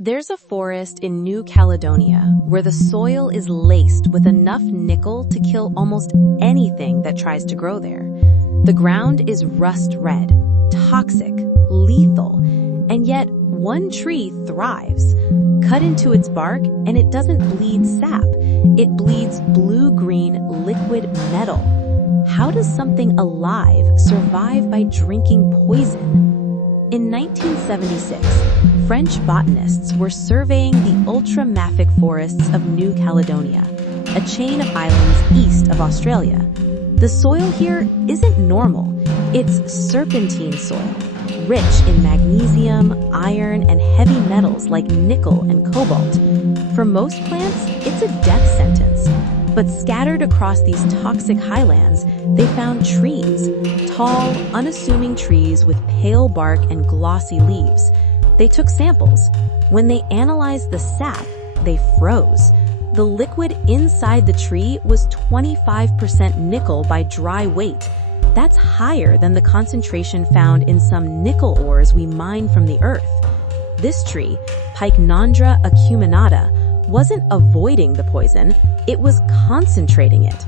There's a forest in New Caledonia where the soil is laced with enough nickel to kill almost anything that tries to grow there. The ground is rust red, toxic, lethal, and yet one tree thrives. Cut into its bark and it doesn't bleed sap. It bleeds blue-green liquid metal. How does something alive survive by drinking poison? In 1976, French botanists were surveying the ultramafic forests of New Caledonia, a chain of islands east of Australia. The soil here isn't normal. It's serpentine soil, rich in magnesium, iron, and heavy metals like nickel and cobalt. For most plants, it's a death sentence. But scattered across these toxic highlands, they found trees, tall, unassuming trees with pale bark and glossy leaves. They took samples. When they analyzed the sap, they froze. The liquid inside the tree was 25% nickel by dry weight. That's higher than the concentration found in some nickel ores we mine from the earth. This tree, Pycnandra acuminata, wasn't avoiding the poison, it was concentrating it.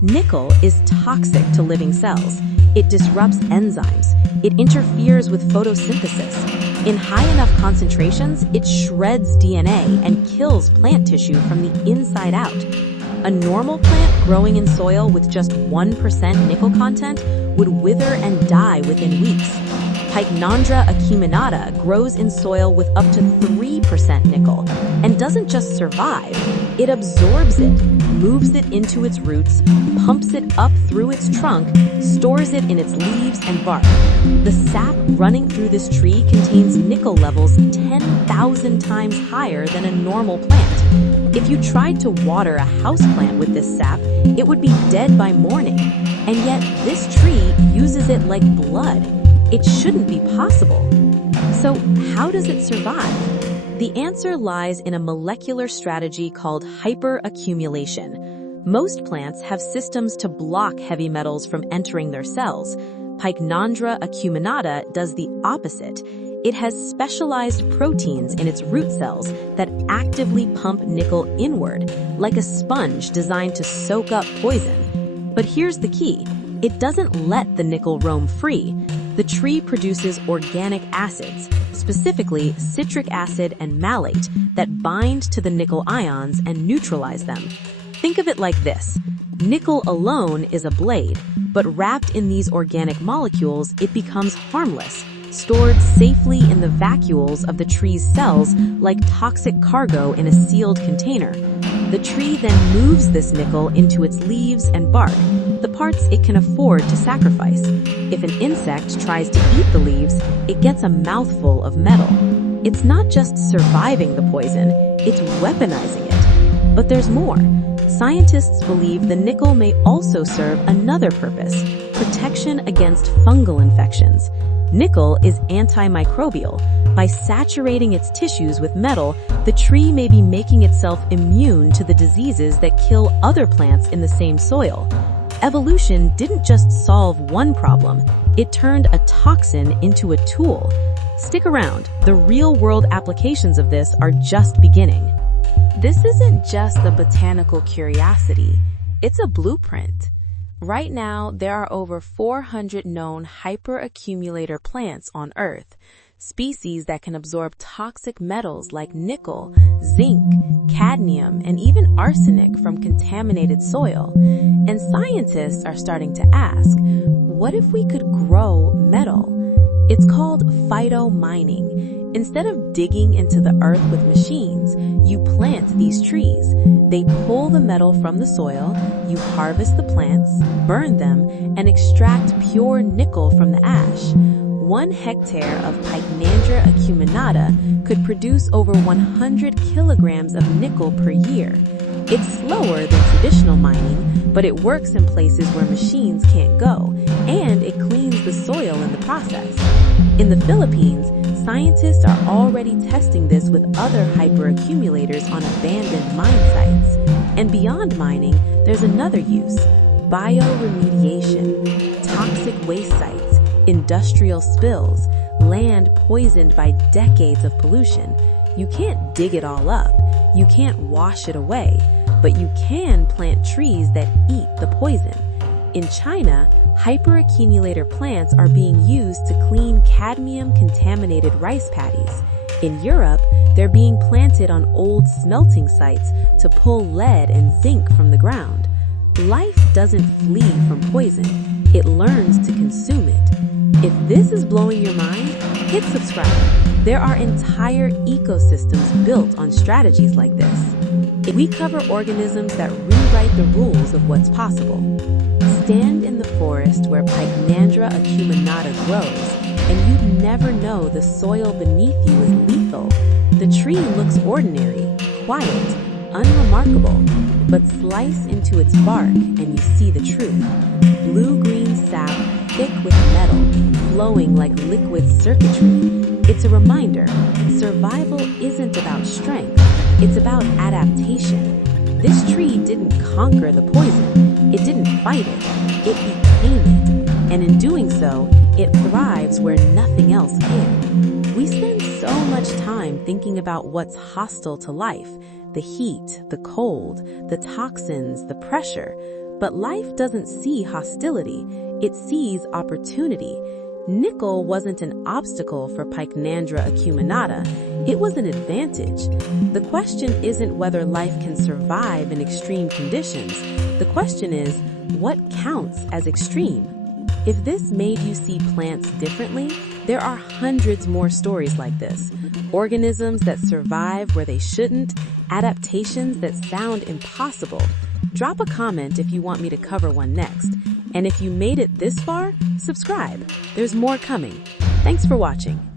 Nickel is toxic to living cells. It disrupts enzymes. It interferes with photosynthesis. In high enough concentrations, it shreds DNA and kills plant tissue from the inside out. A normal plant growing in soil with just 1% nickel content would wither and die within weeks. Pycnandra acuminata grows in soil with up to 3% nickel and doesn't just survive, it absorbs it, moves it into its roots, pumps it up through its trunk, stores it in its leaves and bark. The sap running through this tree contains nickel levels 10,000 times higher than a normal plant. If you tried to water a houseplant with this sap, it would be dead by morning. And yet this tree uses it like blood. It shouldn't be possible. So how does it survive? The answer lies in a molecular strategy called hyperaccumulation. Most plants have systems to block heavy metals from entering their cells. Pycnandra acuminata does the opposite. It has specialized proteins in its root cells that actively pump nickel inward, like a sponge designed to soak up poison. But here's the key. It doesn't let the nickel roam free. The tree produces organic acids, specifically citric acid and malate, that bind to the nickel ions and neutralize them. Think of it like this. Nickel alone is a blade, but wrapped in these organic molecules, it becomes harmless, stored safely in the vacuoles of the tree's cells like toxic cargo in a sealed container. The tree then moves this nickel into its leaves and bark, the parts it can afford to sacrifice. If an insect tries to eat the leaves, it gets a mouthful of metal. It's not just surviving the poison, it's weaponizing it. But there's more. Scientists believe the nickel may also serve another purpose: protection against fungal infections. Nickel is antimicrobial. By saturating its tissues with metal, the tree may be making itself immune to the diseases that kill other plants in the same soil. Evolution didn't just solve one problem, it turned a toxin into a tool. Stick around, the real-world applications of this are just beginning. This isn't just a botanical curiosity, it's a blueprint. Right now, there are over 400 known hyperaccumulator plants on Earth, species that can absorb toxic metals like nickel, zinc, cadmium, and even arsenic from contaminated soil. And scientists are starting to ask, what if we could grow metal? It's called phytomining. Instead of digging into the earth with machines, you plant these trees. They pull the metal from the soil, you harvest the plants, burn them, and extract pure nickel from the ash. 1 hectare of Pycnandra acuminata could produce over 100 kilograms of nickel per year. It's slower than traditional mining, but it works in places where machines can't go, and it cleans the soil in the process. In the Philippines, scientists are already testing this with other hyperaccumulators on abandoned mine sites. And beyond mining, there's another use: bioremediation. Toxic waste sites, industrial spills, land poisoned by decades of pollution. You can't dig it all up, you can't wash it away, but you can plant trees that eat the poison. In China, hyperaccumulator plants are being used to clean cadmium-contaminated rice paddies. In Europe, they're being planted on old smelting sites to pull lead and zinc from the ground. Life doesn't flee from poison, it learns to consume it. If this is blowing your mind, hit subscribe. There are entire ecosystems built on strategies like this. We cover organisms that rewrite the rules of what's possible. Stand in the forest where Pycnandra acuminata grows, and you'd never know the soil beneath you is lethal. The tree looks ordinary, quiet, unremarkable, but slice into its bark and you see the truth. Blue-green sap, thick with metal, flowing like liquid circuitry. It's a reminder, survival isn't about strength, it's about adaptation. This tree didn't conquer the poison, it didn't fight it, it became it. And in doing so, it thrives where nothing else can. We spend so much time thinking about what's hostile to life, the heat, the cold, the toxins, the pressure. But life doesn't see hostility, it sees opportunity. Nickel wasn't an obstacle for Pycnandra acuminata, it was an advantage. The question isn't whether life can survive in extreme conditions. The question is, what counts as extreme? If this made you see plants differently, there are hundreds more stories like this. Organisms that survive where they shouldn't, adaptations that sound impossible. Drop a comment if you want me to cover one next. And if you made it this far, subscribe. There's more coming. Thanks for watching.